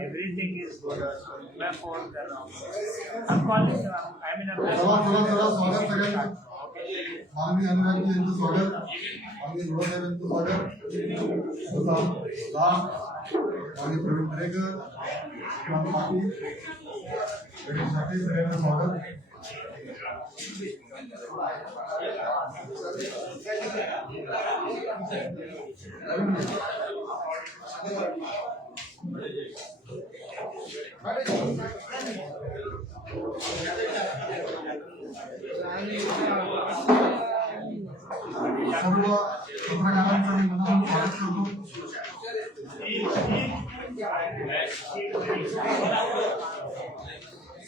Everything is good. My phone I'm calling. I'm in a स्वागत सगळ्यांना. माननीय अनुराग जी यांचं स्वागत, माननीय लोहसाहेब यांचं स्वागत, लाल आणि प्रवीण दरेकर, विक्रांत पाटील, गणेश ठाकरे सगळ्यांना स्वागत. सर्व पत्रकारांचं मी मनापासून स्वागत करतो.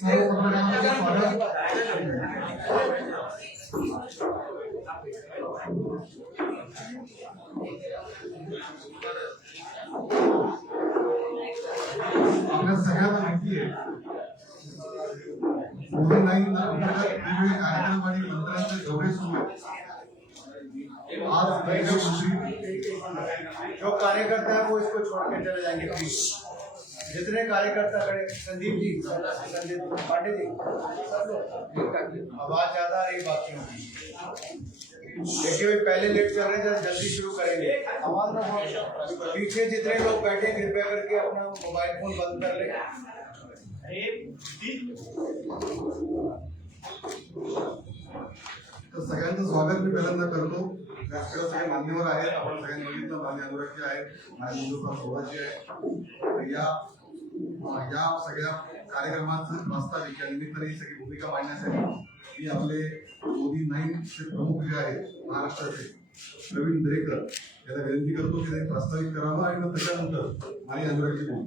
सर्व पत्रकारांचं स्वागत. आपल्या सगळ्यांना माहिती आहे कोविड-19 अंतर्गत वेगवेगळे कार्यक्रम आणि मंत्र्यांचे दौरे सुरू आहेत. आज जो कार्यकर्ता है वो इसको छोड़ के चले जाएंगे प्लीज. जितने कार्यकर्ता खड़े, संदीप जी, संदीप पांडे जी, आवाज ज्यादा आ रही बाकी होगी. देखिए भाई पहले लेट चल रहे हैं, जल्दी शुरू करेंगे. आवाज ना हो. पीछे जितने लोग बैठे कृपया करके अपना मोबाइल फोन बंद कर ले. तर सगळ्यांचं स्वागत मी पहिल्यांदा करतो. व्यासपीठावर सगळे मान्यवर आहेत. आपण सगळ्यांनी बघितलं, मान्य अनुरागजी आहेत, मान्य सोळाजी आहे. या सगळ्या कार्यक्रमाचं प्रास्ताविक या निमित्ताने ही सगळी भूमिका मांडण्यासाठी मी आपले कोविड-19 चे प्रमुख जे आहेत महाराष्ट्राचे प्रवीण दरेकर याला विनंती करतो की त्यांनी प्रास्ताविक करावं आणि मग त्याच्यानंतर मान्य अनुरागजी बोलू.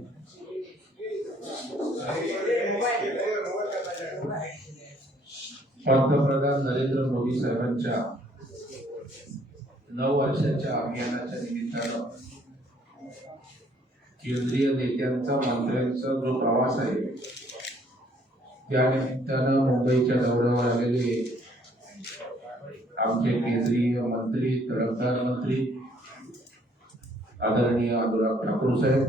पंतप्रधान नरेंद्र मोदी साहेबांच्या 9 वर्षाच्या अभियानाच्या निमित्तानं केंद्रीय नेत्यांचा मंत्र्यांचा जो प्रवास आहे त्या निमित्तानं मुंबईच्या दौऱ्यावर आलेले आमचे केंद्रीय मंत्री, तडफदार मंत्री आदरणीय अनुराग ठाकूर साहेब,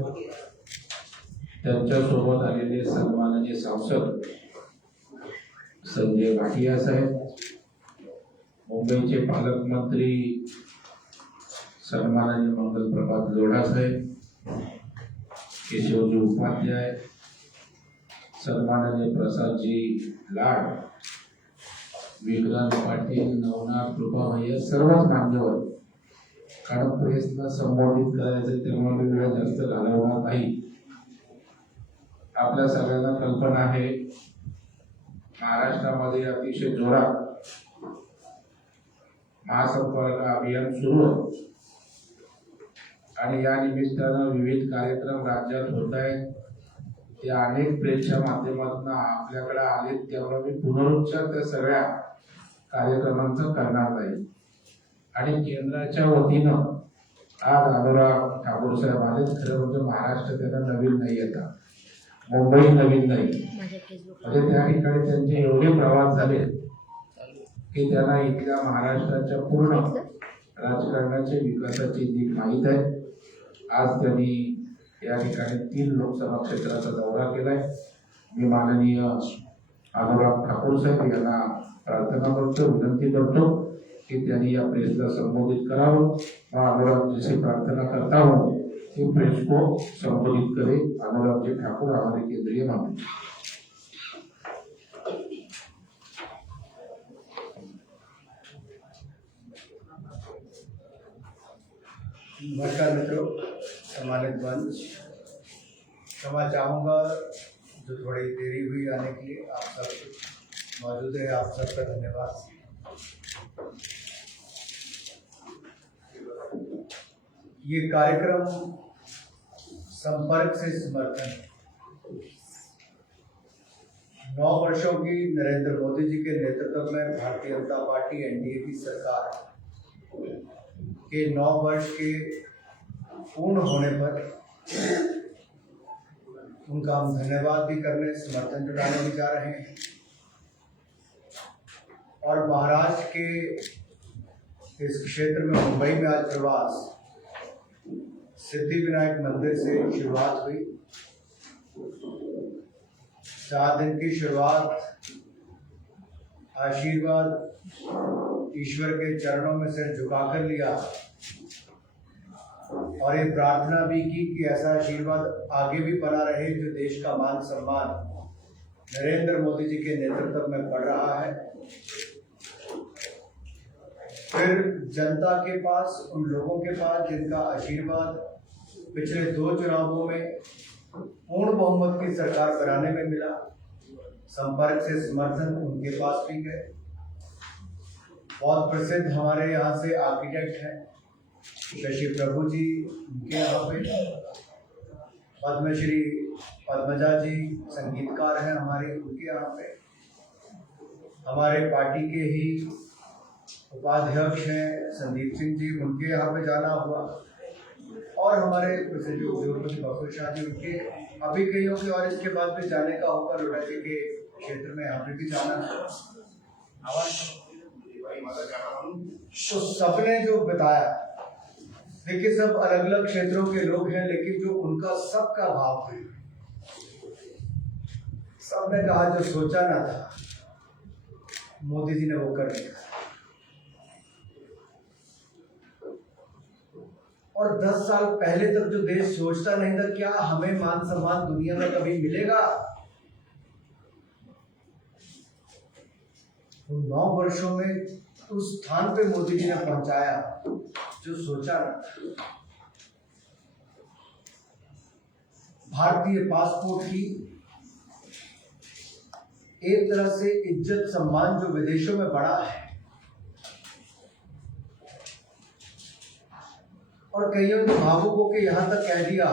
त्यांच्यासोबत आलेले सन्माननीय सांसद संजय भाटिया साहेब, मुंबईचे पालकमंत्री सन्माननीय मंगल प्रभात लोढा साहेब, केशवजी उपाध्याय, सन्माननीय प्रसादजी लाड, विक्रांत पाटील, नवनाथ कृपाभैया, सर्वच मान्यवर. कारण प्रेसला संबोधित करायचं तेव्हा मी वेळ जास्त घालवणार नाही. आपल्या सगळ्यांना कल्पना आहे महाराष्ट्रामध्ये अतिशय जोरात महासंपर्क अभियान सुरू आहे आणि या निमित्तानं विविध कार्यक्रम राज्यात होत आहेत. ते अनेक प्रेसच्या माध्यमातून आपल्याकडे आले, त्यामुळे मी पुनरुच्चार त्या सगळ्या कार्यक्रमांचा करणार नाही. आणि केंद्राच्या वतीनं आज अनुराग ठाकूर साहेब आले. खरं म्हणजे महाराष्ट्र त्यांना नवीन नाही येतात, मुंबई नवीन नाही. म्हणजे त्या ठिकाणी त्यांचे एवढे प्रवास झाले की त्यांना इथल्या महाराष्ट्राच्या पूर्ण राजकारणाच्या विकासाची नीट माहीत आहे. आज त्यांनी या ठिकाणी 3 लोकसभा क्षेत्राचा दौरा केलाय. मी माननीय अनुराग ठाकूर साहेब यांना प्रार्थना करतो, विनंती करतो की त्यांनी या प्रेसला संबोधित करावं. मग अनुराग जैसे प्रार्थना करता हूँ कि प्रेस को संबोधित करे अनुराग जी ठाकुर, हमारे केंद्रीय मंत्री. नमस्कार मित्रों, सम्मानित मंच, क्षमा चाहूँगा जो थोड़ी देरी हुई आने के लिए. आप सब मौजूद है, आप सबका धन्यवाद. ये कार्यक्रम संपर्क से समर्थन 9 वर्षों की नरेंद्र मोदी जी के नेतृत्व में भारतीय जनता पार्टी एनडीए की सरकार के 9 वर्ष के पूर्ण होने पर उनका हम धन्यवाद भी करने, समर्थन जुटाने भी जा रहे हैं. और महाराष्ट्र के इस क्षेत्र में मुंबई में आज प्रवास सिद्धिविनायक मंदिर से शुरुआत हुई। 4 दिन की शुरुआत आशीर्वाद ईश्वर के चरणों में सिर झुकाकर लिया और ये प्रार्थना भी की कि ऐसा आशीर्वाद आगे भी बना रहे जो देश का मान सम्मान नरेंद्र मोदी जी के नेतृत्व में बढ़ रहा है। फिर जनता के पास, उन लोगों के पास जिनका आशीर्वाद पिछले 2 चुनावों में पूर्ण बहुमत की सरकार बनाने में मिला, संपर्क से समर्थन उनके पास भी गए। बहुत प्रसिद्ध हमारे यहाँ से आर्किटेक्ट हैं शशि प्रभु जी, उनके यहाँ पे पद्मश्री पद्मजा जी संगीतकार हैं हमारे, उनके यहाँ पे हमारे पार्टी के ही उपाध्यक्ष हैं संदीप सिंह जी, उनके यहाँ पे जाना हुआ। और हमारे प्रसिद्ध उद्योगपति बफर शाह जी, उनके अभी कईयों के और इसके बाद भी जाने का होगा। लोटा जी के क्षेत्र में यहाँ पे भी जाना है। तो सबने जो बताया, देखिए सब अलग अलग क्षेत्रों के लोग हैं, लेकिन जो उनका सबका भाव है, सबने कहा जो सोचा ना था मोदी जी ने वो कर दिया। और 10 साल पहले तक जो देश सोचता नहीं था क्या हमें मान सम्मान दुनिया में कभी मिलेगा, तो 9 वर्षों में उस स्थान पे मोदी जी ने पहुंचाया जो सोचा ना था। भारतीय पासपोर्ट की एक तरह से इज्जत सम्मान जो विदेशों में बढ़ा है, और कईयों ने भावुकों के यहां तक कह दिया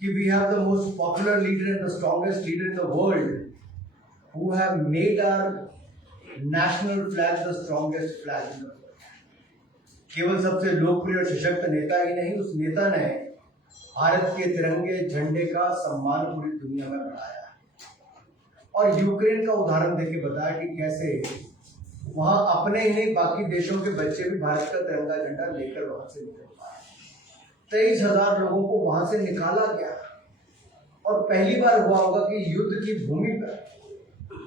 कि we have the most popular leader and the strongest leader in the world who have made our national flag the strongest flag in the world। केवल सबसे लोकप्रिय और सशक्त नेता ही नहीं, उस नेता ने भारत के तिरंगे झंडे का सम्मान पूरी दुनिया में बढ़ाया और यूक्रेन का उदाहरण देके बताया कि कैसे वहां अपने ही नहीं बाकी देशों के बच्चे भी भारत का तिरंगा झंडा लेकर वहां से निकल पाए। 23,000 लोगों को वहां से निकाला गया और पहली बार हुआ होगा कि युद्ध की भूमि पर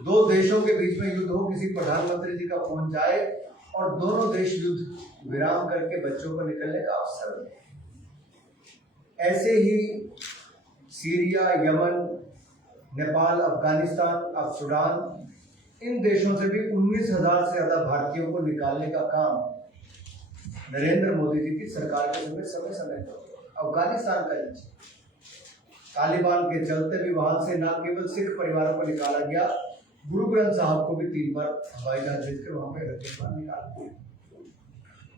2 देशों के बीच में युद्ध हो, किसी प्रधानमंत्री जी का फोन जाए और दोनों देश युद्ध विराम करके बच्चों को निकलने का अवसर मिले। ऐसे ही सीरिया, यमन, नेपाल, अफगानिस्तान, अब सूडान, इन देशों से भी 19,000 से ज्यादा भारतीयों को निकालने का काम नरेंद्र मोदी जी की सरकार के समय समय पर। अफगानिस्तान का तालिबान के चलते भी वहां से न केवल सिख परिवारों को निकाला गया, गुरु ग्रंथ साहब को भी 3 बार हवाई जहाज भेजकर वहां पे रखवार निकाल दिया।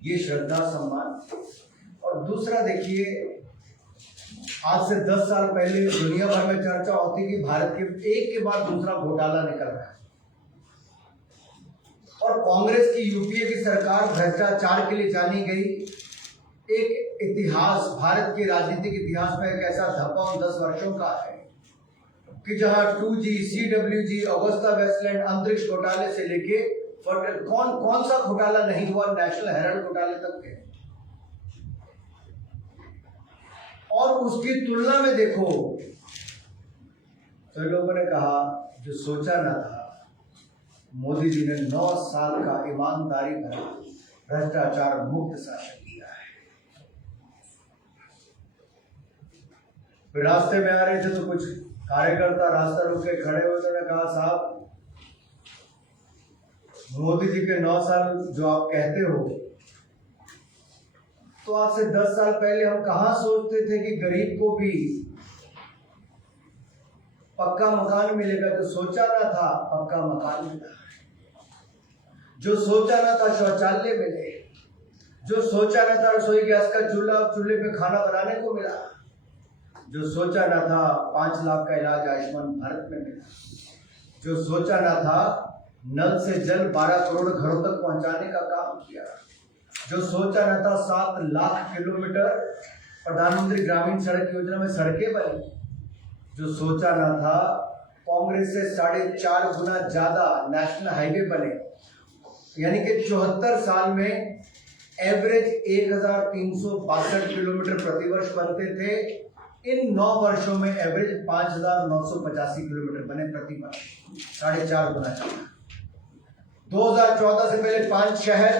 ये श्रद्धा सम्मान। और दूसरा देखिए, आज से 10 साल पहले दुनिया भर में चर्चा होती कि भारत के एक के बाद दूसरा घोटाला निकल रहा है और कांग्रेस की यूपीए की सरकार भ्रष्टाचार के लिए जानी गई। एक इतिहास भारत के राजनीतिक इतिहास में एक ऐसा धब्बा 10 वर्षों का है कि जहां 2G, CWG, अगुस्ता वेस्टलैंड, अंतरिक्ष घोटाले से लेके कौन सा घोटाला नहीं हुआ, नेशनल हेराल्ड घोटाले तक के। और उसकी तुलना में देखो तो लोगों ने कहा जो सोचा ना था, मोदी जी ने 9 साल का ईमानदारी भरा भ्रष्टाचार मुक्त शासन दिया है। फिर रास्ते में आ रहे थे तो कुछ कार्यकर्ता रास्ता रोक के खड़े हुए, उन्होंने कहा साहब मोदी जी के 9 साल जो आप कहते हो, तो आज से 10 साल पहले हम कहां सोचते थे कि गरीब को भी पक्का मकान मिलेगा। जो सोचा ना था पक्का मकान मिला, जो सोचा ना था शौचालय मिले, जो सोचा ना था रसोई गैस का चूल्हे पे खाना बनाने को मिला, जो सोचा ना था 5 लाख का इलाज आयुष्मान भारत में मिला, जो सोचा ना था नल से जल 12 करोड़ घरों तक पहुंचाने का काम किया, जो सोचा न था 7 लाख किलोमीटर प्रधानमंत्री ग्रामीण सड़क योजना में सड़कें बनी, जो सोचा न था कांग्रेस से 4.5 गुना ज्यादा नेशनल हाईवे बने। यानी कि 74 साल में एवरेज 1362 किलोमीटर प्रतिवर्ष बनते थे। इन 9 वर्षों में एवरेज 5985 किलोमीटर बने प्रति वर्ष, 4.5 गुना ज्यादा। 2014 से पहले 5 शहर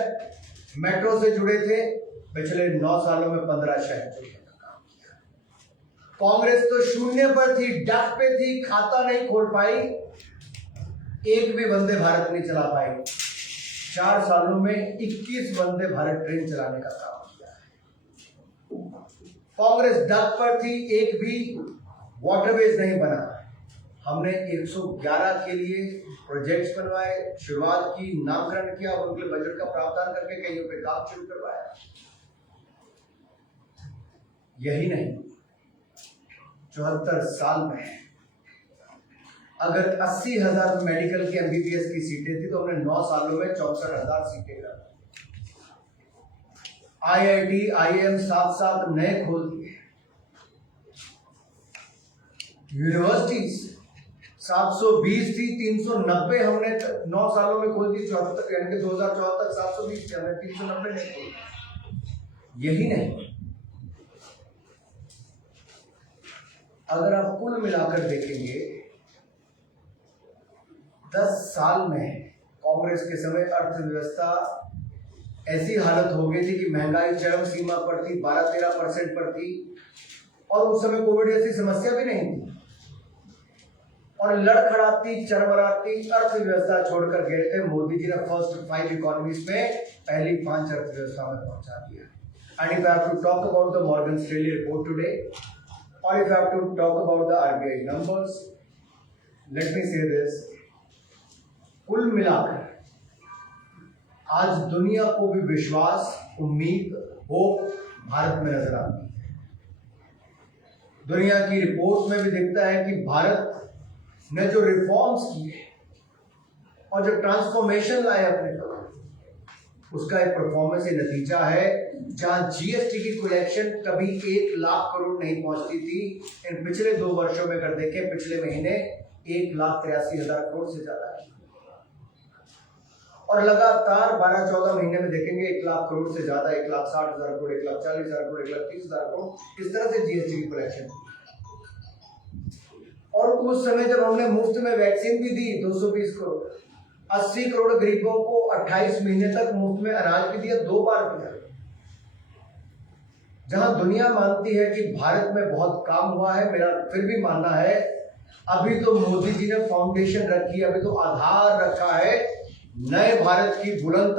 मेट्रो से जुड़े थे, पिछले 9 सालों में 15 शहर जुड़े। कांग्रेस तो शून्य पर थी, डट पे थी, खाता नहीं खोल पाई, एक भी वंदे भारत नहीं चला पाई। 4 सालों में 21 वंदे भारत ट्रेन चलाने का काम किया है। कांग्रेस डट पर थी, एक भी वाटरवेज नहीं बना। हमने 111 के लिए प्रोजेक्ट्स बनवाए, शुरुआत की, नामकरण किया, उनके लिए बजट का प्रावधान करके कईयों पे काम शुरू करवाया। यही नहीं, 74 साल में अगर 80,000 मेडिकल की MBBS की सीटें थी तो हमने 9 सालों में 64,000 सीटें कर दी। IIT, IIM साथ नए खोल दिए। यूनिवर्सिटीज 720 थी, 390 हमने 9 सालों में खोल दी। 74 यानी कि 2014 तक 720 थी, हमने 390 नहीं खोल। यही नहीं, अगर आप कुल मिलाकर देखेंगे 10 साल में कांग्रेस के समय अर्थव्यवस्था ऐसी हालत हो गई थी कि महंगाई चरम सीमा पर थी, 12-13% पर थी, और उस समय कोविड जैसी समस्या भी नहीं थी, और लड़खड़ाती चरमराती अर्थव्यवस्था छोड़कर गए थे। मोदी जी ने फर्स्ट 5 इकोनॉमीज में पहली 5 अर्थव्यवस्था में पहुंचा दिया। And if I have to talk about the Morgan Stanley report today, or if I have to talk about the RBI numbers, let me say this, कुल मिलाकर आज दुनिया को भी विश्वास, उम्मीद, होप भारत में नजर आती है। दुनिया की रिपोर्ट्स में भी दिखता है कि भारत ने जो रिफॉर्म्स किए और जो ट्रांसफॉर्मेशन लाए अपने को, उसका एक परफॉर्मेंस ये नतीजा है। जहां GST की कलेक्शन कभी 1 लाख करोड़ नहीं पहुंचती थी, इन पिछले 2 वर्षों में कर देखें, पिछले महीने 1,83,000 करोड़ से ज्यादा है, और लगातार 12-14 महीने में देखेंगे 1 लाख करोड़ से ज्यादा, 1,60,000 करोड़, 1,40,000 करोड़, 1,30,000 करोड़, इस तरह से GST की कलेक्शन। और उस समय जब हमने मुफ्त में वैक्सीन भी दी 220 करोड़, 80 करोड़ गरीबों को 28 महीने तक मुफ्त में अनाज भी दिया, 2 बार दिया। जहां दुनिया मानती है कि भारत में बहुत काम हुआ है, मेरा फिर भी मानना है अभी तो मोदी जी ने फाउंडेशन रखी, अभी तो आधार रखा है। नए भारत की बुलंद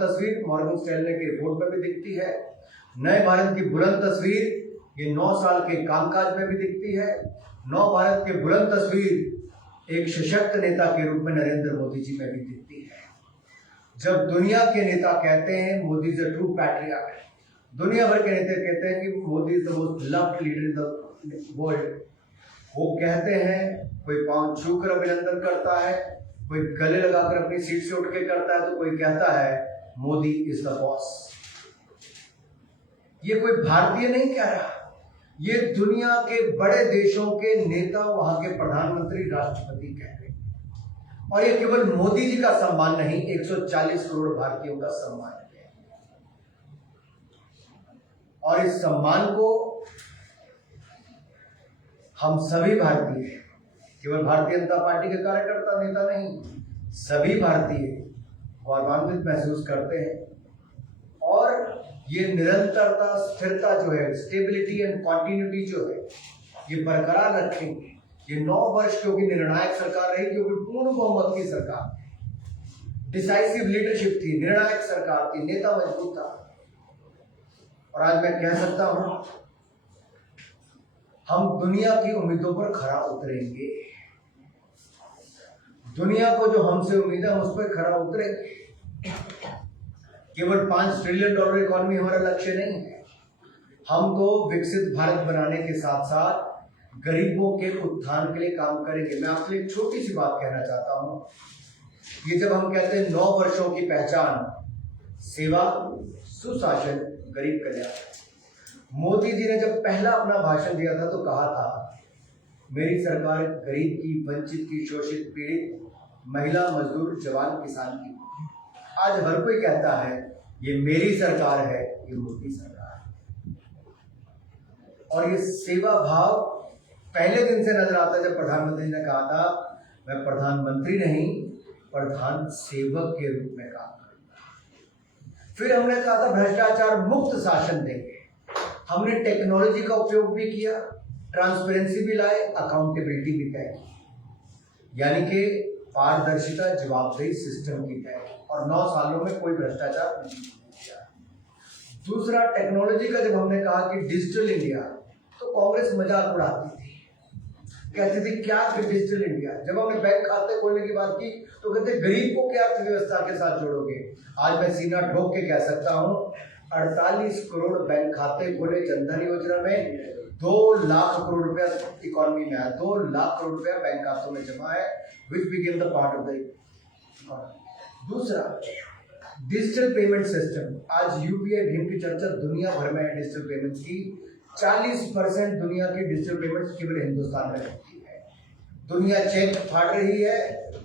तस्वीर मॉर्गन स्टैनली की रिपोर्ट में भी दिखती है। नए भारत की बुलंद तस्वीर ये 9 साल के कामकाज में भी दिखती है। 9 भारत की बुलंद तस्वीर एक सशक्त नेता के रूप में नरेंद्र मोदी जी में भी दिखती है। जब दुनिया के नेता कहते हैं Modi is a true patriot, दुनिया भर के नेता कहते हैं कि Modi is the most loved leader in the world, वो कहते हैं, कोई पांव छूकर अभिनंदन करता है, कोई गले लगाकर अपनी सीट से उठ के करता है, तो कोई कहता है मोदी इज द बॉस। ये कोई भारतीय नहीं कह रहा, ये दुनिया के बड़े देशों के नेता, वहां के प्रधानमंत्री, राष्ट्रपति कह रहे हैं। और ये केवल मोदी जी का सम्मान नहीं, 140 करोड़ भारतीयों का सम्मान है। और इस सम्मान को हम सभी भारतीय, केवल भारतीय जनता पार्टी के कार्यकर्ता नेता नहीं, सभी भारतीय गौरवान्वित महसूस करते हैं। और ये निरंतरता, स्थिरता जो है, स्टेबिलिटी एंड कॉन्टिन्यूटी जो है, ये बरकरार रखेंगे। ये 9 वर्ष क्योंकि निर्णायक सरकार रही, क्योंकि पूर्ण बहुमत की सरकार, डिसाइसिव लीडरशिप थी, निर्णायक सरकार थी, नेता मजबूत था। और आज मैं कह सकता हूं, हम दुनिया की उम्मीदों पर खरा उतरेंगे। दुनिया को जो हमसे उम्मीद है, हम उस पर खरा उतरेंगे। केवल $5 ट्रिलियन इकोनॉमी हमारा लक्ष्य नहीं है। हम तो विकसित भारत बनाने के साथ साथ गरीबों के उत्थान के लिए काम करेंगे। मैं आपसे एक छोटी सी बात कहना चाहता हूं, ये जब हम कहते हैं 9 वर्षों की पहचान, सेवा, सुशासन, गरीब कल्याण, मोदी जी ने जब पहला अपना भाषण दिया था तो कहा था, मेरी सरकार गरीब की, वंचित की, शोषित, पीड़ित महिला, मजदूर, जवान, किसान की। आज हर कोई कहता है ये मेरी सरकार है, ये मोदी सरकार है। और ये सेवा भाव पहले दिन से नजर आता है, जब प्रधानमंत्री ने कहा था मैं प्रधानमंत्री नहीं, प्रधान सेवक के रूप में काम करूंगा। फिर हमने कहा था भ्रष्टाचार मुक्त शासन देंगे। हमने टेक्नोलॉजी का उपयोग भी किया, ट्रांसपेरेंसी भी लाए, अकाउंटेबिलिटी भी तय की, यानी कि पारदर्शिता, जवाबदेही सिस्टम की तय, और 9 सालों में कोई भ्रष्टाचार नहीं किया। दूसरा, टेक्नोलॉजी का जब हमने कहा कि डिजिटल इंडिया, तो कांग्रेस मजाक उड़ाती थी, कहती थी क्या डिजिटल इंडिया। जब हमने बैंक खाते खोलने की बात की तो कहते गरीब को क्या अर्थव्यवस्था के साथ जोड़ोगे। आज मैं सीना ठोक के कह सकता हूँ 48 करोड़ बैंक खाते खोले जनधन योजना में, 2 लाख करोड़ रुपया इकोनॉमी में आया, 2 लाख करोड़ रुपया बैंक खातों में जमा है, which became the part of the economy. दूसरा, डिजिटल पेमेंट सिस्टम। आज यूपीआई भीम की चर्चा दुनिया भर में है। डिजिटल पेमेंट्स की 40% दुनिया की डिजिटल पेमेंट्स केवल हिंदुस्तान में होती है। दुनिया चेक फाड़ रही है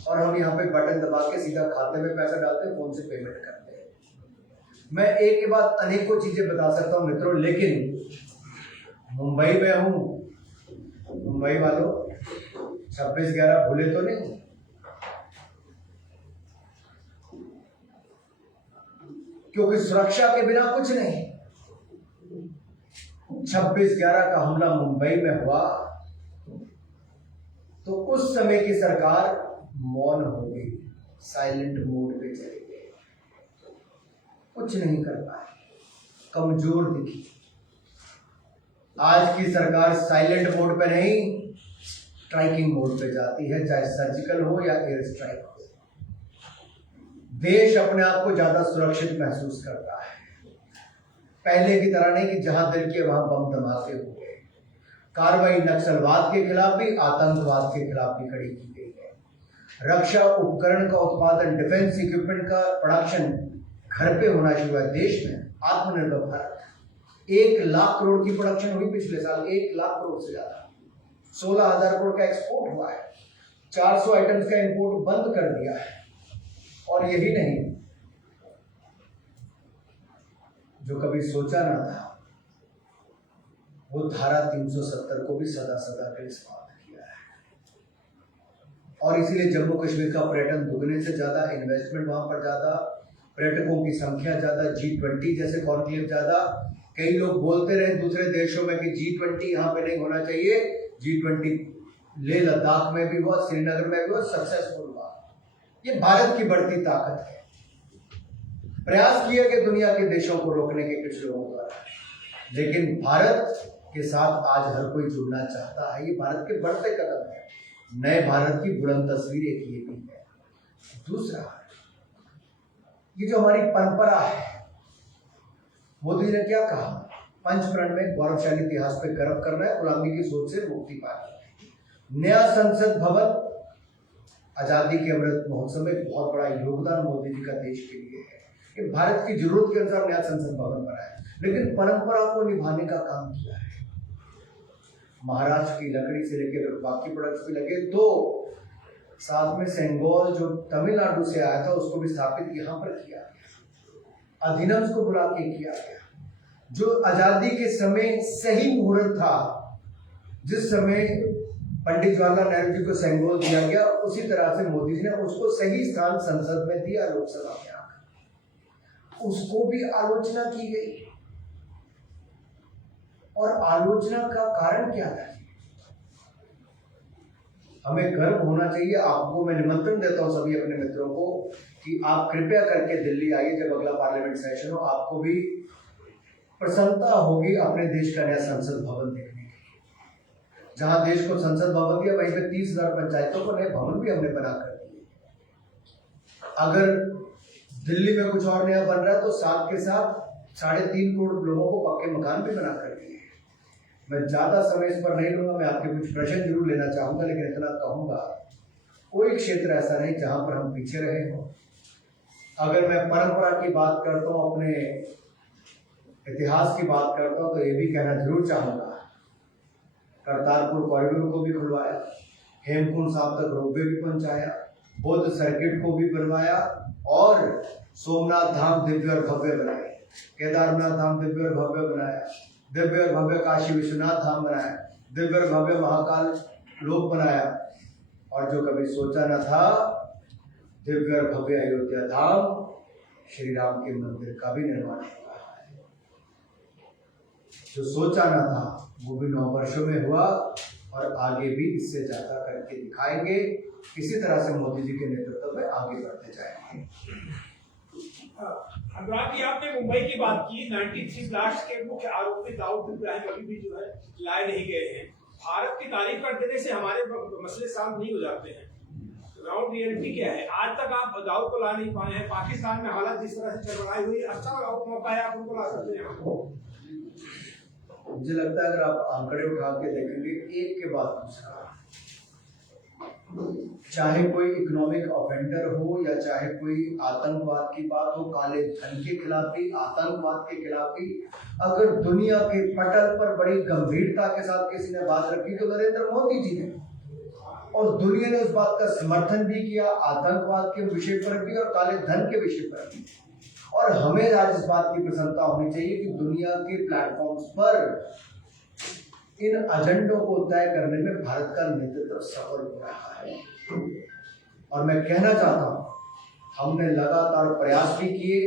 और हम यहाँ पे बटन दबा के सीधा खाते में पैसा डालते हैं, फोन से पेमेंट करते हैं। मैं एक के बाद अनेकों चीजें बता सकता हूँ मित्रों, लेकिन मुंबई में हूँ, मुंबई वालों 26/11 भूले तो नहीं? क्योंकि सुरक्षा के बिना कुछ नहीं। 26/11 का हमला मुंबई में हुआ तो उस समय की सरकार मौन हो गई, साइलेंट मोड पे चली गई, कुछ नहीं कर पाए, कमजोर दिखी। आज की सरकार साइलेंट मोड पे नहीं, स्ट्राइकिंग मोड पे जाती है, चाहे सर्जिकल हो या एयर स्ट्राइक हो। देश अपने आप को ज्यादा सुरक्षित महसूस करता है, पहले की तरह नहीं कि जहां दिल के वहां बम धमाके हुए। कार्रवाई नक्सलवाद के खिलाफ भी, आतंकवाद के खिलाफ भी खड़ी की गई है। रक्षा उपकरण का उत्पादन, डिफेंस इक्विपमेंट का प्रोडक्शन घर पे होना शुरू है। देश में आत्मनिर्भर भारत, 1 लाख करोड़ की प्रोडक्शन हुई पिछले साल, 1 लाख करोड़ से ज्यादा, 16,000 करोड़ का एक्सपोर्ट हुआ है, 400 आइटम्स का इंपोर्ट बंद कर दिया है। और यही नहीं, जो कभी सोचा ना था वो धारा 370 को भी सदा के लिए समाप्त किया है। और इसीलिए जम्मू कश्मीर का पर्यटन दुगने से ज्यादा, इन्वेस्टमेंट वहां पर ज्यादा, पर्यटकों की संख्या ज्यादा, G20 जैसे कॉन्क्लेव ज्यादा। कई लोग बोलते रहे दूसरे देशों में कि G20 यहाँ पे नहीं होना चाहिए, G20 लेह लद्दाख में भी हुआ, श्रीनगर में भी हुआ, सक्सेसफुल हुआ। ये भारत की बढ़ती ताकत है। प्रयास किया कि दुनिया के देशों को रोकने के कुछ लोगों द्वारा, लेकिन भारत के साथ आज हर कोई जुड़ना चाहता है। ये भारत के बढ़ते कदम है, नए भारत की बुलंद तस्वीर एक ये भी है। दूसरा, ये जो हमारी परंपरा है, मोदी जी ने क्या कहा, पंचप्रण में गौरवशाली इतिहास पे गर्व करना है, गुलामी की सोच से मुक्ति पानी है। नया संसद भवन आजादी के अमृत महोत्सव में बहुत बड़ा योगदान मोदी जी का देश के लिए है कि भारत की जरूरत के अनुसार नया संसद भवन बनाया, लेकिन परंपरा को निभाने का काम किया है। महाराष्ट्र की लकड़ी से लेकर बाकी प्रोडक्ट्स भी लगे, तो साथ में सेंगोल जो तमिलनाडु से आया था उसको भी स्थापित यहाँ पर किया गया, अधिनियम्स को बुला के किया गया। जो आजादी के समय सही मुहूर्त था, जिस समय पंडित जवाहरलाल नेहरू जी को सेंगोल दिया गया, उसी तरह से मोदी जी ने उसको सही स्थान संसद में दिया, लोकसभा में आकर उसको भी आलोचना की गई। और आलोचना का कारण क्या था? हमें गर्व होना चाहिए। आपको मैं निमंत्रण देता हूं सभी अपने मित्रों को कि आप कृपया करके दिल्ली आइए जब अगला पार्लियामेंट सेशन हो। आपको भी प्रसन्नता होगी अपने देश का नया संसद भवन देखने की। जहां देश को संसद भवन दिया, वहीं पे 30,000 पंचायतों को नए भवन भी हमने बना कर दिए। अगर दिल्ली में कुछ और नया बन रहा है तो साथ के साथ 3.5 करोड़ लोगों को पक्के मकान भी बना कर दिए। मैं ज्यादा समय इस पर नहीं लूंगा, मैं आपके कुछ प्रश्न जरूर लेना चाहूंगा, लेकिन इतना कहूंगा, कोई क्षेत्र ऐसा नहीं जहां पर हम पीछे रहे हों। अगर मैं परंपरा की बात करता हूं, अपने इतिहास की बात करता हूं, तो ये भी कहना जरूर चाहूंगा, करतारपुर कॉरिडोर को भी खुलवाया, हेमकुंड साहब तक रोपवे भी पहुंचाया, बुद्ध सर्किट को भी बनवाया और सोमनाथ धाम दिव्य और भव्य बनाए, केदारनाथ धाम दिव्य और भव्य बनाया, दिव्य और भव्य काशी विश्वनाथ धाम बनाया, दिव्य और भव्य महाकाल लोक बनाया, और जो कभी सोचा न था दिव्य और भव्य अयोध्या धाम श्री राम के मंदिर का भी निर्माण हुआ है। जो सोचा न था वो भी 9 वर्षों में हुआ और आगे भी इससे ज्यादा करके दिखाएंगे। किसी तरह से मोदी जी के नेतृत्व में आगे बढ़ते जाएंगे। अनुराग जी, आपने मुंबई की बात की। 93 ब्लास्ट के मुख्य आरोपी दाऊद इब्राहिम अभी भी जो है लाए नहीं गए हैं। भारत की तारीफ कर देने से हमारे मसले साफ नहीं हो जाते हैं। ग्राउंड रियलिटी क्या है? आज तक आप दाऊद को ला नहीं पाए हैं। पाकिस्तान में हालात जिस तरह से चरमराई हुई, अच्छा मौका है, आप उनको ला सकते हैं। मुझे लगता है अगर आप आंकड़े उठा के देखेंगे एक के बाद दूसरा, चाहे कोई इकोनॉमिक ऑफेंडर हो या चाहे कोई आतंकवाद की बात हो, काले धन के खिलाफ भी, आतंकवाद के खिलाफ भी, अगर दुनिया के पटल पर बड़ी गंभीरता के साथ किसी ने बात रखी तो नरेंद्र मोदी जी ने, और दुनिया ने उस बात का समर्थन भी किया, आतंकवाद के विषय पर भी और काले धन के विषय पर भी। और हमें आज इस बात की प्रसन्नता होनी चाहिए कि दुनिया के प्लेटफॉर्म्स पर इन एजेंडों को तय करने में भारत का नेतृत्व सफल हो रहा है। और मैं कहना चाहता हूँ, हमने लगातार प्रयास भी किए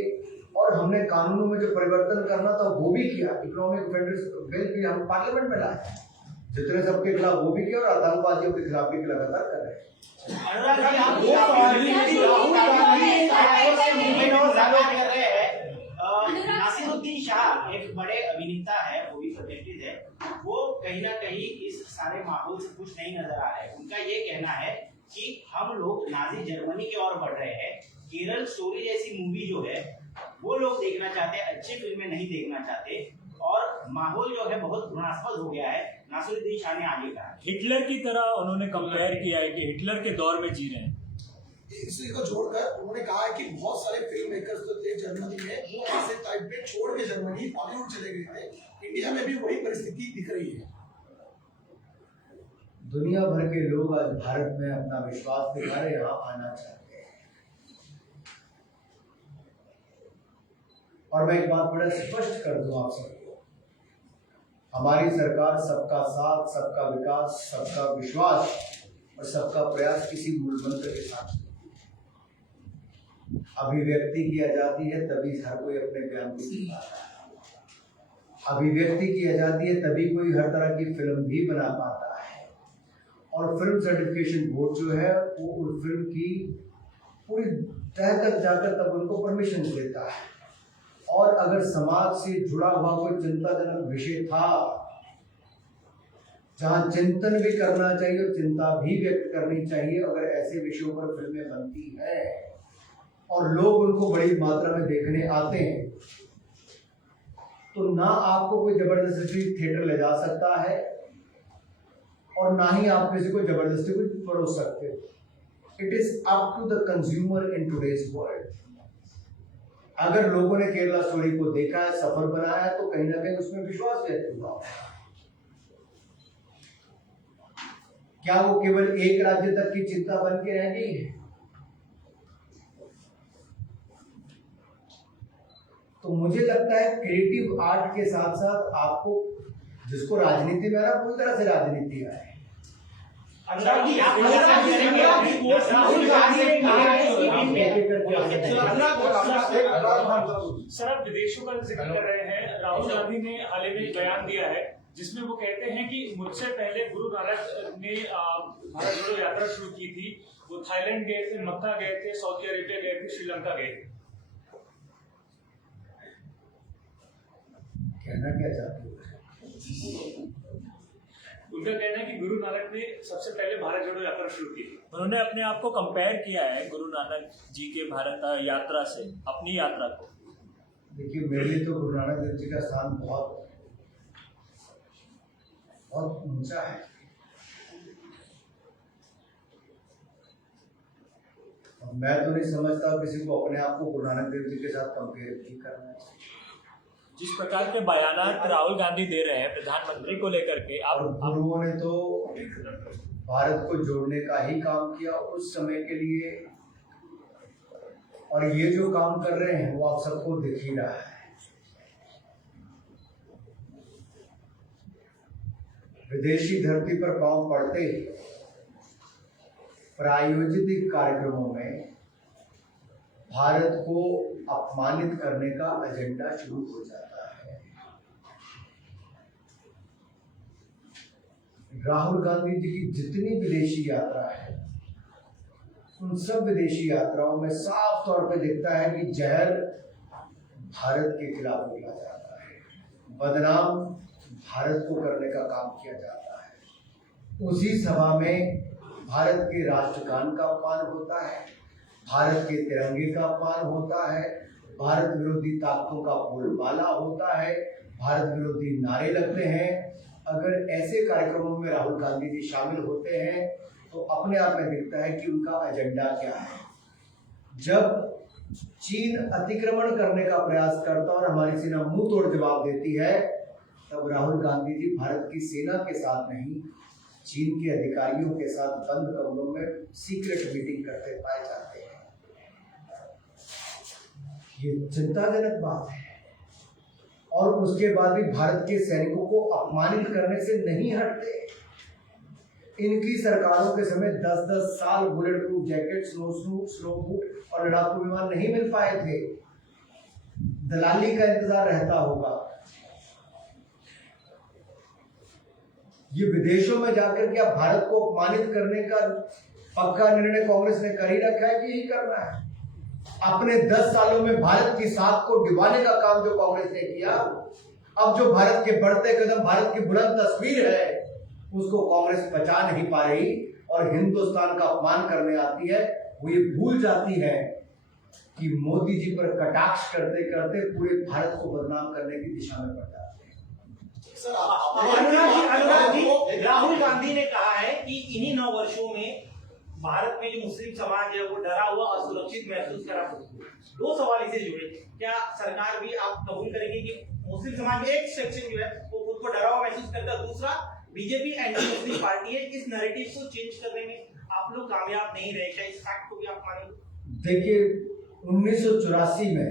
और हमने कानूनों में जो परिवर्तन करना था वो भी किया। इकोनॉमिक ऑफेंडर्स बिल भी हम पार्लियामेंट में लाए, जितने सबके खिलाफ वो भी किया और आतंकवादियों के खिलाफ भी लगातार कर रहे हैं। नासिरुद्दीन शाह एक बड़े अभिनेता है, वो भी प्रोटेक्टेड है, वो कहीं ना कहीं इस सारे माहौल से खुश नहीं नजर आ रहा है। उनका ये कहना है कि हम लोग नाजी जर्मनी की ओर बढ़ रहे हैं। केरल स्टोरी जैसी मूवी जो है वो लोग देखना चाहते हैं, अच्छी फिल्में नहीं देखना चाहते, और माहौल जो है बहुत घृणास्पद हो गया है। नासिरुद्दीन शाह ने आगे कहा, हिटलर की तरह उन्होंने कंपेयर किया है कि हिटलर के दौर में जी रहे हैं। इसी को जोड़कर उन्होंने कहा है कि बहुत सारे फिल्म मेकर्स जो थे जर्मनी में, वो ऐसे टाइप पे छोड़ के जर्मनी बॉलीवुड चले गए थे। इंडिया में भी वही परिस्थिति दिख रही है। दुनिया भर के लोग आज भारत में अपना विश्वास दिखा रहे, यहाँ आना चाहते हैं। और मैं एक बात बड़ा स्पष्ट कर दूं आप सबको, हमारी सरकार सबका साथ, सबका विकास, सबका विश्वास और सबका प्रयास किसी मूल मंत्र के साथ। अभिव्यक्ति की आजादी है तभी हर कोई अपने बयान को दे पाता है। अभिव्यक्ति की आजादी है तभी कोई हर तरह की फिल्म भी बना पाता है। और फिल्म सर्टिफिकेशन बोर्ड जो है वो उस फिल्म की पूरी तह तक जाकर तब उनको परमिशन देता है। और अगर समाज से जुड़ा हुआ कोई चिंताजनक विषय था, जहां चिंतन भी करना चाहिए और चिंता भी व्यक्त करनी चाहिए, अगर ऐसे विषयों पर फिल्में बनती है और लोग उनको बड़ी मात्रा में देखने आते हैं, तो ना आपको कोई जबरदस्ती थिएटर ले जा सकता है और ना ही आप किसी को जबरदस्ती कुछ परोस सकते हो। It is up to the consumer in today's world. अगर लोगों ने केरला स्टोरी को देखा है, सफल बनाया है, तो कहीं ना कहीं उसमें विश्वास व्यक्त हुआ। क्या वो केवल एक राज्य तक की चिंता बन के रह गई है? तो मुझे लगता है क्रिएटिव आर्ट के साथ साथ आपको, जिसको राजनीति में आना, पूरी तरह से राजनीति आए। सर, आप विदेशों का जिक्र कर रहे हैं। राहुल गांधी ने हाल ही में बयान दिया है जिसमें वो कहते हैं कि मुझसे पहले गुरु नानक ने भारत जोड़ो यात्रा शुरू की थी। वो थाईलैंड गए थे, मक्का गए थे, सऊदी अरेबिया गए थे, श्रीलंका गए थे। कहना क्या चाहते हो? उनका कहना है कि गुरु नानक ने सबसे पहले भारत जोड़ो यात्रा शुरू की थी। उन्होंने अपने आप को कंपेयर किया है गुरु नानक जी के भारत यात्रा से, अपनी यात्रा को। देखिए, मेरे लिए तो गुरु नानक देव जी का स्थान बहुत बहुत ऊंचा है। और मैं तो नहीं समझता किसी को अपने आप को गुरु नानक देव जी के साथ कंपेयर भी करना चाहिए। जिस प्रकार के बयानात राहुल गांधी दे रहे हैं प्रधानमंत्री को लेकर के, और गुरुओं ने तो भारत को जोड़ने का ही काम किया उस समय के लिए, और ये जो काम कर रहे हैं वो आप सबको दिख ही रहा है। विदेशी धरती पर पांव पड़ते ही प्रायोजित कार्यक्रमों में भारत को अपमानित करने का एजेंडा शुरू हो जाता है। राहुल गांधी जी की जितनी विदेशी यात्रा है, उन सब विदेशी यात्राओं में साफ तौर पे दिखता है कि जहर भारत के खिलाफ बोला जाता है, बदनाम भारत को करने का काम किया जाता है। उसी सभा में भारत के राष्ट्रगान का अपमान होता है, भारत के तिरंगे का अपमान होता है, भारत विरोधी ताकतों का बोलबाला होता है, भारत विरोधी नारे लगते हैं। अगर ऐसे कार्यक्रमों में राहुल गांधी जी शामिल होते हैं तो अपने आप में दिखता है कि उनका एजेंडा क्या है। जब चीन अतिक्रमण करने का प्रयास करता और हमारी सेना मुंह तोड़ जवाब देती है, तब राहुल गांधी जी भारत की सेना के साथ नहीं, चीन के अधिकारियों के साथ बंद कमरों में सीक्रेट मीटिंग करते पाए जाते हैं। ये चिंताजनक बात है। और उसके बाद भी भारत के सैनिकों को अपमानित करने से नहीं हटते। इनकी सरकारों के समय 10-10 साल bullet proof jacket, snow boot और लड़ाकू विमान नहीं मिल पाए थे। दलाली का इंतजार रहता होगा। ये विदेशों में जाकर क्या भारत को अपमानित करने का पक्का निर्णय कांग्रेस ने कर ही रखा है कि यही करना है? अपने 10 सालों में भारत की साख को डिबाने का काम जो कांग्रेस ने किया, अब जो भारत के बढ़ते कदम, भारत की बुलंद तस्वीर है, उसको कांग्रेस बचा नहीं पा रही और हिंदुस्तान का अपमान करने आती है। वो ये भूल जाती है कि मोदी जी पर कटाक्ष करते करते पूरे भारत को बदनाम करने की दिशा में बढ़ जाते हैं। सर अनुराग जी, राहुल गांधी ने कहा है कि इन्हीं 9 वर्षों में भारत में जो मुस्लिम समाज है वो डरा हुआ और सुरक्षित महसूस करा। 2 सवाल इसे जुड़े। क्या सरकार भी आप कबूल करेंगे कि मुस्लिम समाज में एक सेक्शन जो है वो खुद को डरा हुआ महसूस करता है? दूसरा, बीजेपी एंटी मुस्लिम पार्टी है, इस नैरेटिव को चेंज करने में आप लोग कामयाब नहीं रहे, क्या इस फैक्ट को भी आप मानेंगे? देखिए, 1984 में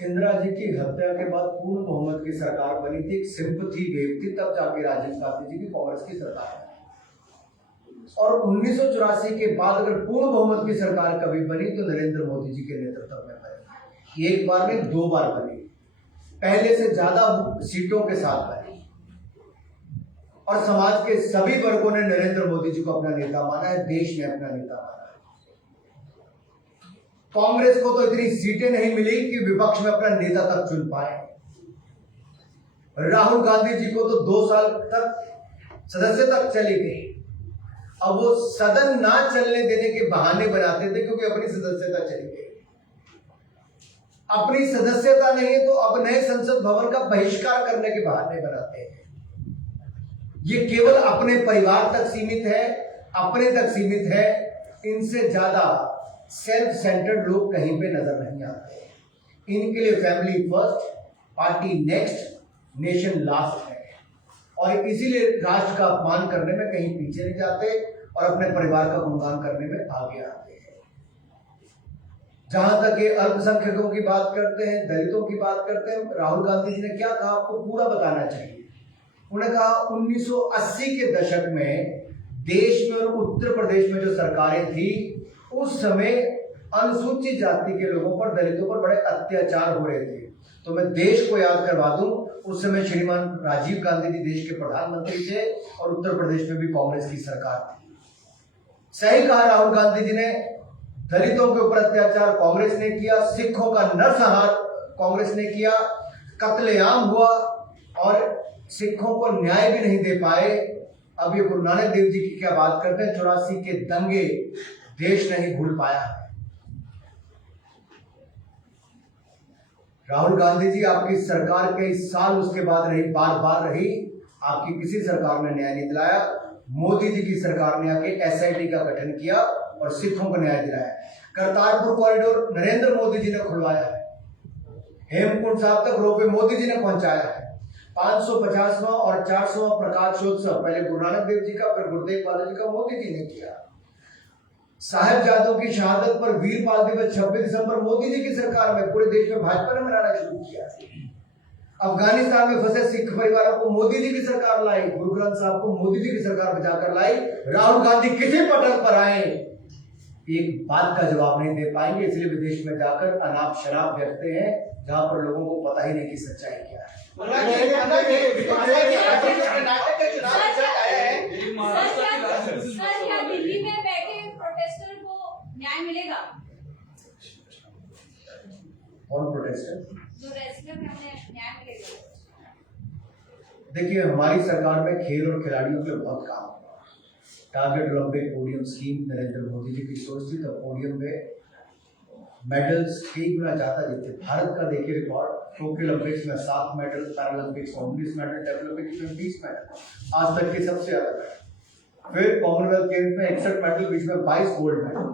इंदिरा जी की हत्या के बाद पूर्ण बहुमत की सरकार बनी थी, एक सिंपथी वेव थी, तब जाके राजीव गांधी जी की कांग्रेस की सरकार है। और 1984 के बाद अगर पूर्ण बहुमत की सरकार कभी बनी तो नरेंद्र मोदी जी के नेतृत्व में बनी। एक बार में 2 बार बनी, पहले से ज्यादा सीटों के साथ बनी और समाज के सभी वर्गों ने नरेंद्र मोदी जी को अपना नेता माना है, देश ने अपना नेता माना है। कांग्रेस को तो इतनी सीटें नहीं मिली कि विपक्ष में अपना नेता तक चुन पाए। राहुल गांधी जी को तो 2 साल तक सदस्यता चली गई। अब वो सदन ना चलने देने के बहाने बनाते थे क्योंकि अपनी सदस्यता चली गई। अपनी सदस्यता नहीं है तो अब नए संसद भवन का बहिष्कार करने के बहाने बनाते हैं। ये केवल अपने परिवार तक सीमित है, अपने तक सीमित है। इनसे ज्यादा सेल्फ सेंटर्ड लोग कहीं पे नजर नहीं आते। इनके लिए family first, party next, nation last है और इसीलिए राष्ट्र का अपमान करने में कहीं पीछे नहीं जाते और अपने परिवार का गुणगान करने में आगे आते हैं। जहां तक ये अल्पसंख्यकों की बात करते हैं, दलितों की बात करते हैं, राहुल गांधी जी ने क्या कहा आपको पूरा बताना चाहिए। उन्होंने कहा 1980 के दशक में देश में और उत्तर प्रदेश में जो सरकारें थी उस समय अनुसूचित जाति के लोगों पर, दलितों पर बड़े अत्याचार हो रहे थे। तो मैं देश को याद करवा दूं, उस समय श्रीमान राजीव गांधी जी देश के प्रधानमंत्री थे और उत्तर प्रदेश में भी कांग्रेस की सरकार थी। सही कहा राहुल गांधी जी ने, दलितों के ऊपर अत्याचार कांग्रेस ने किया, सिखों का नरसंहार कांग्रेस ने किया, कत्लेआम हुआ और सिखों को न्याय भी नहीं दे पाए। अब ये गुरु नानक देव जी की क्या बात करते हैं, 84 के दंगे देश नहीं भूल पाया। राहुल गांधी जी, आपकी सरकार कई साल उसके बाद रही, बार बार रही, आपकी किसी सरकार ने न्याय नहीं दिलाया। मोदी जी की सरकार ने आके SIT का गठन किया और सिखों को न्याय दिलाया। करतारपुर कॉरिडोर नरेंद्र मोदी जी ने खुलवाया है। हेमकुंड साहब तक रोपवे मोदी जी ने पहुंचाया है। 550वां और 400वां प्रकाशोत्सव पहले गुरु नानक देव जी का, फिर गुरुदेव पाल जी का मोदी जी ने किया। साहिबजादों की शहादत पर वीरपाल दिवस 26 दिसंबर मोदी जी की सरकार में पूरे देश में भाजपा ने मनाना शुरू किया। अफगानिस्तान में फंसे सिख परिवारों को मोदी जी की सरकार लाई, गुरु ग्रंथ साहब को मोदी जी की सरकार बचाकर लाई। राहुल गांधी किसी पटल पर आए एक बात का जवाब नहीं दे पाएंगे, इसलिए विदेश में जाकर अनाप शराब व्यक्ति हैं जहां पर लोगों को पता ही नहीं कि सच्चाई क्या है। सर, क्या दिल्ली में बैठे प्रोटेस्टर को न्याय मिलेगा? कौन प्रोटेस्टर? जो रेसलर में उन्हें न्याय मिलेगा? देखिए, हमारी सरकार में खेल और खिलाड़ियों के लिए बहुत काम हुआ। Target Olympic podium scheme Narendra Modi ji की सोच थी, तो पोडियम में मेडल्स कई गुना ज्यादा जीते। भारत का देखिए रिकॉर्ड, टोक्यो ओलंपिक्स में 7 मेडल, पैरालंपिक्स में 19 मेडल, डेफलिम्पिक्स में 20 मेडल, आज तक के सबसे ज्यादा मेडल। फिर कॉमनवेल्थ गेम्स में 61 मेडल, बीच में 22 गोल्ड मेडल,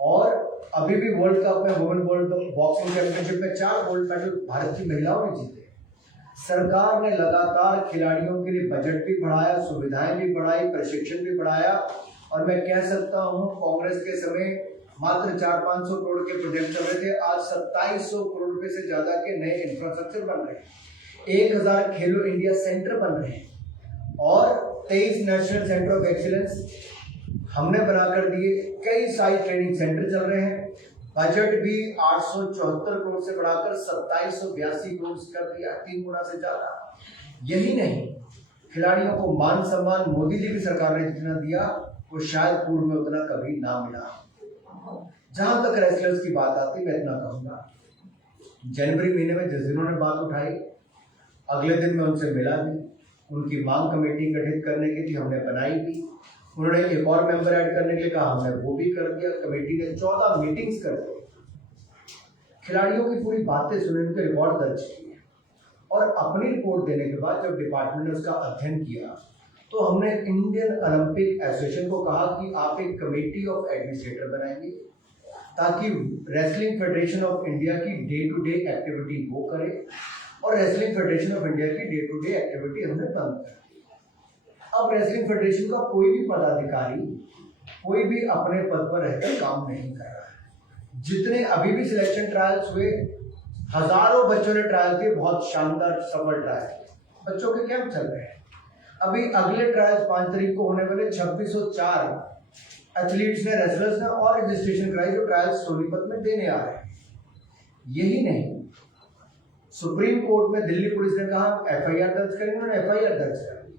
और अभी भी वर्ल्ड कप में वुमेन वर्ल्ड बॉक्सिंग चैंपियनशिप में 4 गोल्ड मेडल भारत की महिलाओं ने जीते। सरकार ने लगातार खिलाड़ियों के लिए बजट भी बढ़ाया, सुविधाएं भी बढ़ाई, प्रशिक्षण भी बढ़ाया, और मैं कह सकता हूं कांग्रेस के समय मात्र 400-500 करोड़ के प्रोजेक्ट चल रहे थे, आज 2700 करोड़ रुपए से ज्यादा के नए इंफ्रास्ट्रक्चर बन रहे हैं, 1000 खेलो इंडिया सेंटर बन रहे हैं, और 23 नेशनल सेंटर ऑफ एक्सीलेंस हमने बनाकर दिए। कई सारे ट्रेनिंग सेंटर चल रहे हैं। बजट भी 874 करोड़ से बढ़ाकर 2782 करोड़ कर दिया, 3 गुना से ज्यादा। यही नहीं, खिलाड़ियों को मान सम्मान मोदी जी की सरकार ने जितना दिया वो शायद पूर्व में उतना कभी ना मिला। जहां तक रेसलर्स की बात आती, मैं इतना कहूंगा, जनवरी महीने में जिस दिन उन्होंने बात उठाई, अगले दिन मैं उनसे मिला भी, उनकी मांग कमेटी गठित करने की थी, हमने बनाई भी। उन्होंने एक और मेंबर ऐड करने के लिए कहा, हमने वो भी कर दिया। कमेटी ने 14 मीटिंग्स कर दी, खिलाड़ियों की पूरी बातें सुने, उनके रिकॉर्ड दर्ज किए, और अपनी रिपोर्ट देने के बाद जब डिपार्टमेंट ने उसका अध्ययन किया तो हमने इंडियन ओलंपिक एसोसिएशन को कहा कि आप एक कमेटी ऑफ एडमिनिस्ट्रेटर बनाएंगे ताकि रेसलिंग फेडरेशन ऑफ इंडिया की डे टू डे एक्टिविटी वो करे, और रेसलिंग फेडरेशन ऑफ इंडिया की डे टू डे एक्टिविटी हमने बंद कर दी। अब रेसलिंग फेडरेशन का कोई भी पदाधिकारी कोई भी अपने पद पर रहकर काम नहीं कर रहा है। जितने अभी भी सिलेक्शन ट्रायल्स हुए, हजारों बच्चों ने ट्रायल किए, बहुत शानदार सफल ट्रायल, बच्चों के कैंप चल रहे हैं। अभी अगले ट्रायल्स 5 तारीख को होने वाले 2604 एथलीट्स ने, रेसलर्स ने और रजिस्ट्रेशन कराई, जो ट्रायल्स सोनीपत में देने आ रहे हैं। यही नहीं, सुप्रीम कोर्ट में दिल्ली पुलिस ने कहा FIR दर्ज करेंगे, उन्होंने FIR दर्ज कर दी।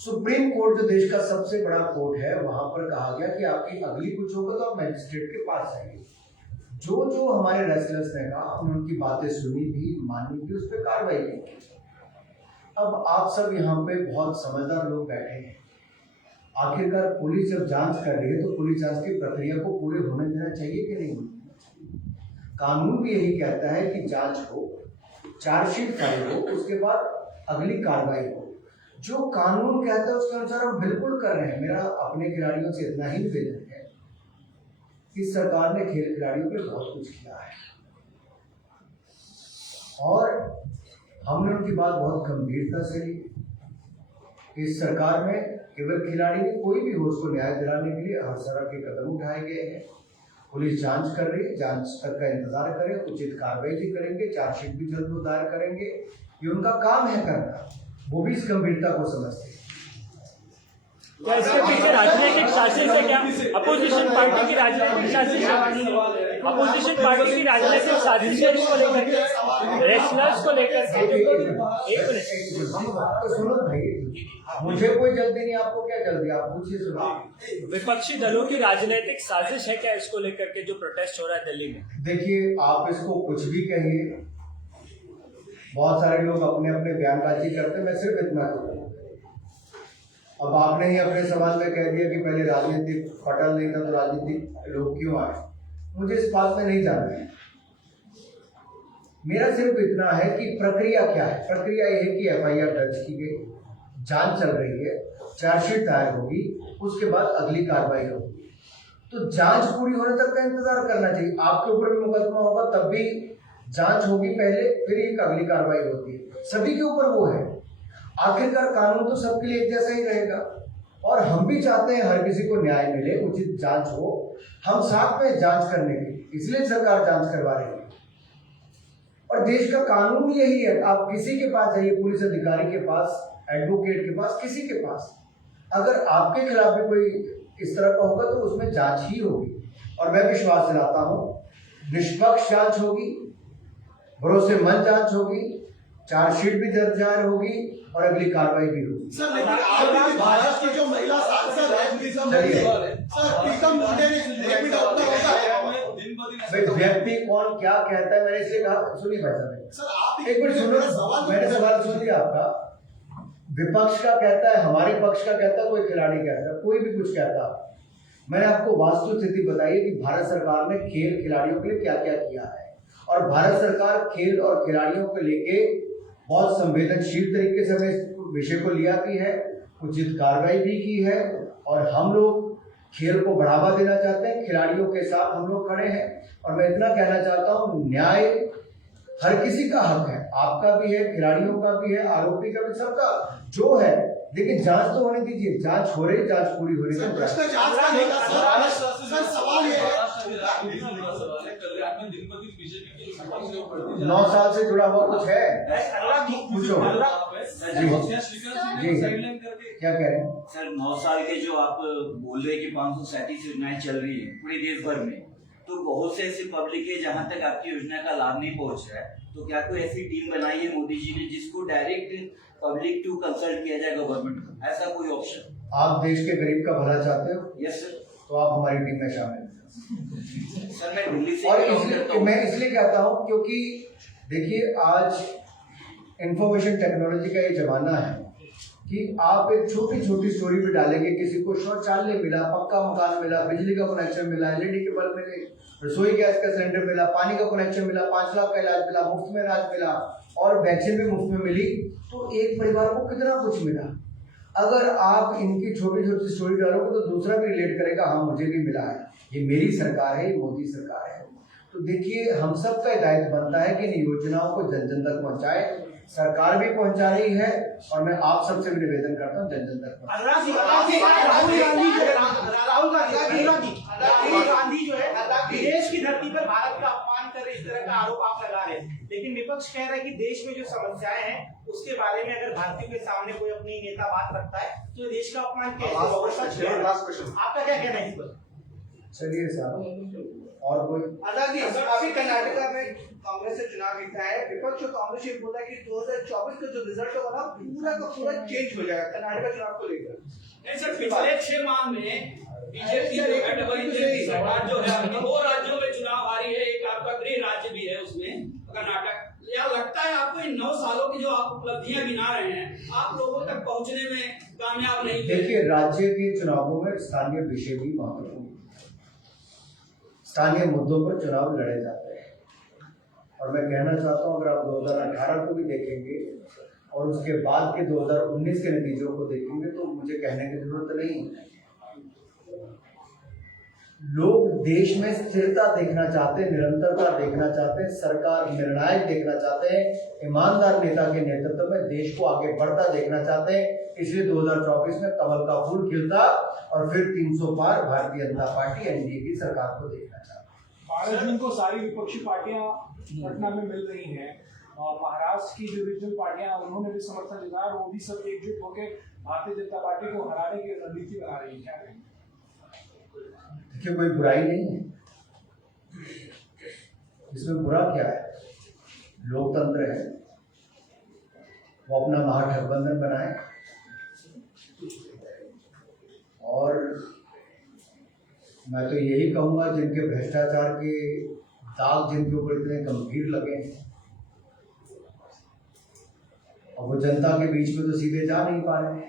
सुप्रीम कोर्ट जो देश का सबसे बड़ा कोर्ट है, वहां पर कहा गया कि आपकी अगली कुछ होगा तो आप मैजिस्ट्रेट के पास जाइए। जो हमारे रेसलर्स ने कहा, हमने उनकी बातें सुनी भी, मानी भी, उस पर कार्रवाई की। अब आप सब यहाँ पे बहुत समझदार लोग बैठे हैं। आखिरकार पुलिस जब जांच कर रही है तो पुलिस जांच की प्रक्रिया को पूरे होने देना चाहिए कि नहीं होने देना चाहिए। कानून भी यही कहता है कि जांच हो, चार्जशीट फाइल हो, उसके बाद अगली कार्रवाई हो। जो कानून कहता है उसके अनुसार हम बिल्कुल कर रहे हैं। मेरा अपने खिलाड़ियों से इतना ही निवेदन है कि सरकार ने खेल खिलाड़ियों के लिए बहुत कुछ किया है, और हमने उनकी बात बहुत गंभीरता से ली। इस सरकार में केवल खिलाड़ी नहीं, कोई भी हो, उसको न्याय दिलाने के लिए हर तरह के कदम उठाए गए हैं। पुलिस जांच कर रही है, जांच तक का इंतजार करें, उचित कार्रवाई भी करेंगे, चार्जशीट भी जल्द वो दायर करेंगे। ये उनका काम है करना, वो भी इस गंभीरता को समझते हैं। क्या इसके पीछे राजनीतिक साजिश है? क्या अपोजिशन पार्टी की राजनीतिक साजिश है? अपोजिशन पार्टी की राजनीतिक साजिश है इसको लेकर के, रेसलर्स को लेकर के? एक मिनट सुनो भाई, मुझे कोई जल्दी नहीं, आपको क्या जल्दी, आप पूछिए। सुनो, विपक्षी दलों की राजनीतिक साजिश है क्या इसको लेकर के जो प्रोटेस्ट हो रहा है दिल्ली में? देखिए, आप इसको कुछ भी कहिए, बहुत सारे लोग अपने अपने बयानबाजी करते हैं, मैं सिर्फ इतना कहूँगा। अब आपने ही अपने सवाल में कह दिया कि पहले राजनीतिक पटल नहीं था तो राजनीतिक लोग क्यों आए, मुझे इस बात में नहीं जानना है। मेरा सिर्फ इतना है कि प्रक्रिया क्या है। प्रक्रिया यह है कि FIR दर्ज की गई, जांच चल रही है, चार्जशीट दायर होगी, उसके बाद अगली कार्रवाई होगी। तो जांच पूरी होने तक का इंतजार करना चाहिए। आपके ऊपर भी मुकदमा होगा, तब भी जांच होगी पहले, फिर एक अगली कार्रवाई होती है, सभी के ऊपर वो है। आखिरकार कानून तो सबके लिए एक जैसा ही रहेगा, और हम भी चाहते हैं हर किसी को न्याय मिले, उचित जांच हो। हम साथ में जांच करने के, इसलिए सरकार जांच करवा रही है। और देश का कानून यही है, आप किसी के पास जाइए, पुलिस अधिकारी के पास, एडवोकेट के पास, किसी के पास, अगर आपके खिलाफ भी कोई इस तरह का होगा तो उसमें जांच ही होगी। और मैं विश्वास दिलाता हूँ निष्पक्ष जांच होगी, भरोसेमंद जांच होगी, चार्जशीट भी दर्ज जाहिर होगी और अगली कार्रवाई भी होगी। सर लेकिन आप महाराष्ट्र की जो महिला सांसद है सर प्रीतम मुंडे ने एक मिनट अपना होता है भाई, व्यक्ति कौन क्या कहता है, मैंने इसलिए कहा, सुनिए भाई साहब, सर आप एक मिनट सुनो, मैंने सवाल सुन लिया आपका। विपक्ष का कहता है, हमारे पक्ष का कहता है, कोई खिलाड़ी कहता है, कोई भी कुछ कहता है। मैंने आपको वास्तु स्थिति बताई है कि भारत सरकार ने खेल खिलाड़ियों के लिए क्या क्या किया है, और भारत सरकार खेल और खिलाड़ियों को लेके बहुत संवेदनशील तरीके से हमें विषय को लिया भी है, उचित कार्रवाई भी की है, और हम लोग खेल को बढ़ावा देना चाहते हैं, खिलाड़ियों के साथ हम लोग खड़े हैं। और मैं इतना कहना चाहता हूँ, न्याय हर किसी का हक है, आपका भी है, खिलाड़ियों का भी है, आरोपी का भी, सबका जो है, लेकिन जांच तो होने दीजिए। जांच हो रही, जांच पूरी हो रही है। भ्रष्टाचार का नहीं का सर सवाल ये है 9 साल से जुड़ा हुआ कुछ है, पूछो जी क्या कह रहे हैं सर। 9 साल के जो आप बोल रहे हैं कि 537 योजनाएं चल रही है पूरे देश भर में, तो बहुत से ऐसी पब्लिक है जहां तक आपकी योजना का लाभ नहीं पहुंच रहा है, तो क्या कोई ऐसी टीम बनाई है मोदी जी ने जिसको डायरेक्ट पब्लिक टू कंसल्ट किया जाए गवर्नमेंट को, ऐसा कोई ऑप्शन? आप देश के गरीब का भला चाहते हो? Yes sir. तो आप हमारी टीम में शामिल हैं। सर मैं दिल्ली से और इसलिए मैं इसलिए कहता हूं क्योंकि देखिए, आज इंफॉर्मेशन टेक्नोलॉजी का ये जमाना है कि आप एक छोटी छोटी स्टोरी पे डालेंगे, किसी को शौचालय मिला, पक्का मकान मिला, बिजली का कनेक्शन मिला, एलईडी के बल्ब मिले, रसोई गैस का सिलेंडर मिला, पानी का कनेक्शन मिला, 5 लाख का इलाज मिला, मुफ्त में इलाज मिला, और वैक्सीन भी मुफ्त में मिली, तो एक परिवार को कितना कुछ मिला। अगर आप इनकी छोटी छोटी स्टोरी डालोगे तो दूसरा भी रिलेट करेगा, हाँ मुझे भी मिला है, ये मेरी सरकार है, ये मोदी सरकार है। तो देखिए, हम सबका दायित्व बनता है कि इन योजनाओं को जन जन तक पहुंचाए। सरकार भी पहुंचा रही है, और मैं आप सबसे भी निवेदन करता हूँ जन जन तक राहुल गांधी जो है देश की धरती पर भारत का अपमान कर इस तरह का आरोप आप लगा रहे हैं, लेकिन विपक्ष कह रहा है कि देश में जो समस्याएं हैं उसके बारे में अगर भारतीयों के सामने कोई अपनी नेता बात रखता है तो देश का अपमान कैसे होगा? आपका क्या कहना है इस पर? चलिए साहब, और कोई? अभी कर्नाटका में कांग्रेस से चुनाव जीता है, विपक्ष और कांग्रेस ये बोला कि 2024 का जो रिजल्ट होगा ना पूरा का पूरा चेंज हो जाएगा कर्नाटका चुनाव को लेकर। नहीं सर, पिछले 6 माह में बीजेपी सरकार जो है अपनी 2 राज्यों में चुनाव हारी है, एक आपका गृह राज्य भी है उसमें कर्नाटक। या लगता है आपको इन 9 सालों की जो आप उपलब्धियां गिना रहे हैं, आप लोगों तक पहुंचने में कामयाब नहीं? देखिए, राज्य के चुनावों में स्थानीय विषय भी महत्वपूर्ण, स्थानीय मुद्दों पर चुनाव लड़े जाते हैं। और मैं कहना चाहता हूँ, अगर आप 2018 को भी देखेंगे और उसके बाद के 2019 के नतीजों को देखेंगे तो मुझे कहने की जरूरत नहीं है। लोग देश में स्थिरता देखना चाहते हैं, निरंतरता देखना चाहते हैं, सरकार निर्णायक देखना चाहते हैं, ईमानदार नेता के नेतृत्व में देश को आगे बढ़ता देखना चाहते हैं। इसलिए 2024 में कमल का फूल खिलता और फिर 300 पार भारतीय जनता पार्टी एनडीए की सरकार को देखना चाहते हैं। भारत को सारी विपक्षी पार्टियां पटना में मिल रही हैं, और महाराष्ट्र की जो रीजनल पार्टियां उन्होंने भी समर्थन दिया, और वो भी सब एकजुट होकर भारतीय जनता पार्टी को हराने की रणनीति बना रही है। क्या कहेंगे? देखिए, कोई बुराई नहीं है इसमें, बुरा क्या है? लोकतंत्र है, वो अपना महागठबंधन बनाए, और मैं तो यही कहूंगा जिनके भ्रष्टाचार के दाग जिनके ऊपर इतने गंभीर लगे हैं, और वो जनता के बीच में तो सीधे जा नहीं पा रहे,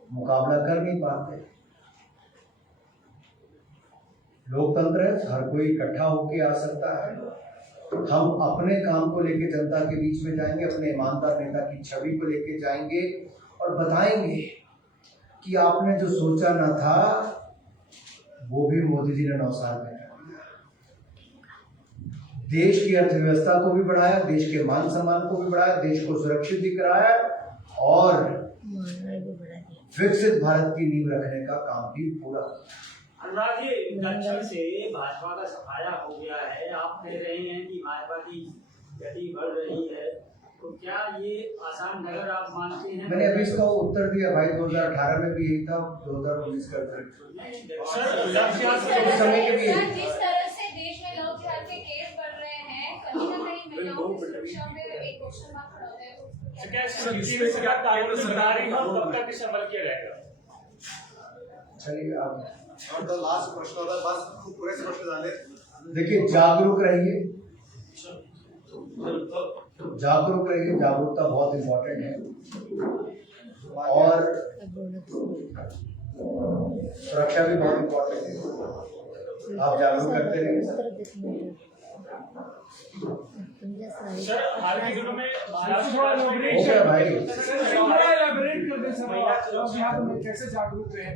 मुकाबला कर नहीं पाते। लोकतंत्र है, हर कोई इकट्ठा होकर आ सकता है। हम अपने काम को लेकर जनता के बीच में जाएंगे, अपने ईमानदार नेता की छवि को लेकर जाएंगे और बताएंगे कि आपने जो सोचा ना था वो भी मोदी जी ने 9 साल में कर दिया। देश की अर्थव्यवस्था को भी बढ़ाया, देश के मान सम्मान को भी बढ़ाया, देश को सुरक्षित भी कराया और विकसित भारत की नींव रखने का काम भी पूरा। अनुराग जी, दक्षिण से भाजपा का सफाया हो गया है, आप कह रहे हैं कि भाजपा की गति बढ़ रही है, तो क्या ये आसान नगर आप मानते हैं? मैंने अभी इसका उत्तर दिया भाई, 2018 में भी यही था, 2019 का समय के भी जिस तरह से देश में लव जिहाद के केस बढ़ रहे हैं, कहीं ना कहीं महिलाओं की सुरक्षा में एक क्वेश्चन मार्क खड़ा होता है। क्या कानून सरकारी हो तब तक इसे अमल किया जाएगा? चलिए आप और द लास्ट प्रश्न होता बस खूप पुरेसे प्रश्न झाले। देखिए, जागरूक रहिए, जागरूकता बहुत इम्पोर्टेंट है और सुरक्षा भी बहुत इम्पोर्टेंट है। आप जागरूक करते रहिए। सर, हाल के दिनों में कैसे जागरूक रहे?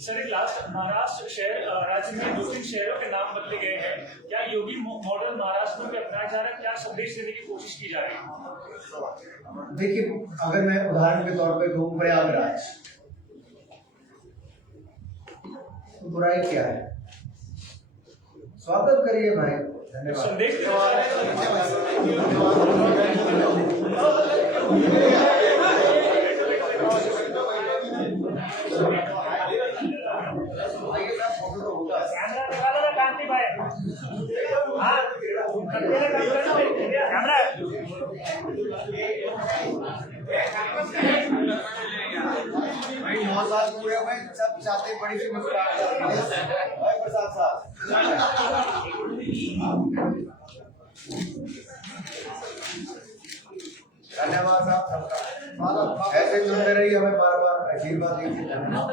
सर, लास्ट महाराष्ट्र शहर राज्य में 2-3 शहरों के नाम बदले गए हैं, क्या योगी मॉडल महाराष्ट्र में अपनाया जा रहा है? क्या संदेश देने की कोशिश की जा रही है? देखिए, अगर मैं उदाहरण के तौर पे कहूँ प्रयागराज, तो बुराई क्या है? स्वागत करिए भाई, धन्यवाद। संदेश भाई 9 साल पूरे हुए, सब चाहते बड़ी सी मुस्कुराहट भाई प्रसाद साहब। धन्यवाद साहब सबका, ऐसे जुड़ते रहिए, हमें बार बार आशीर्वाद दीजिए। धन्यवाद।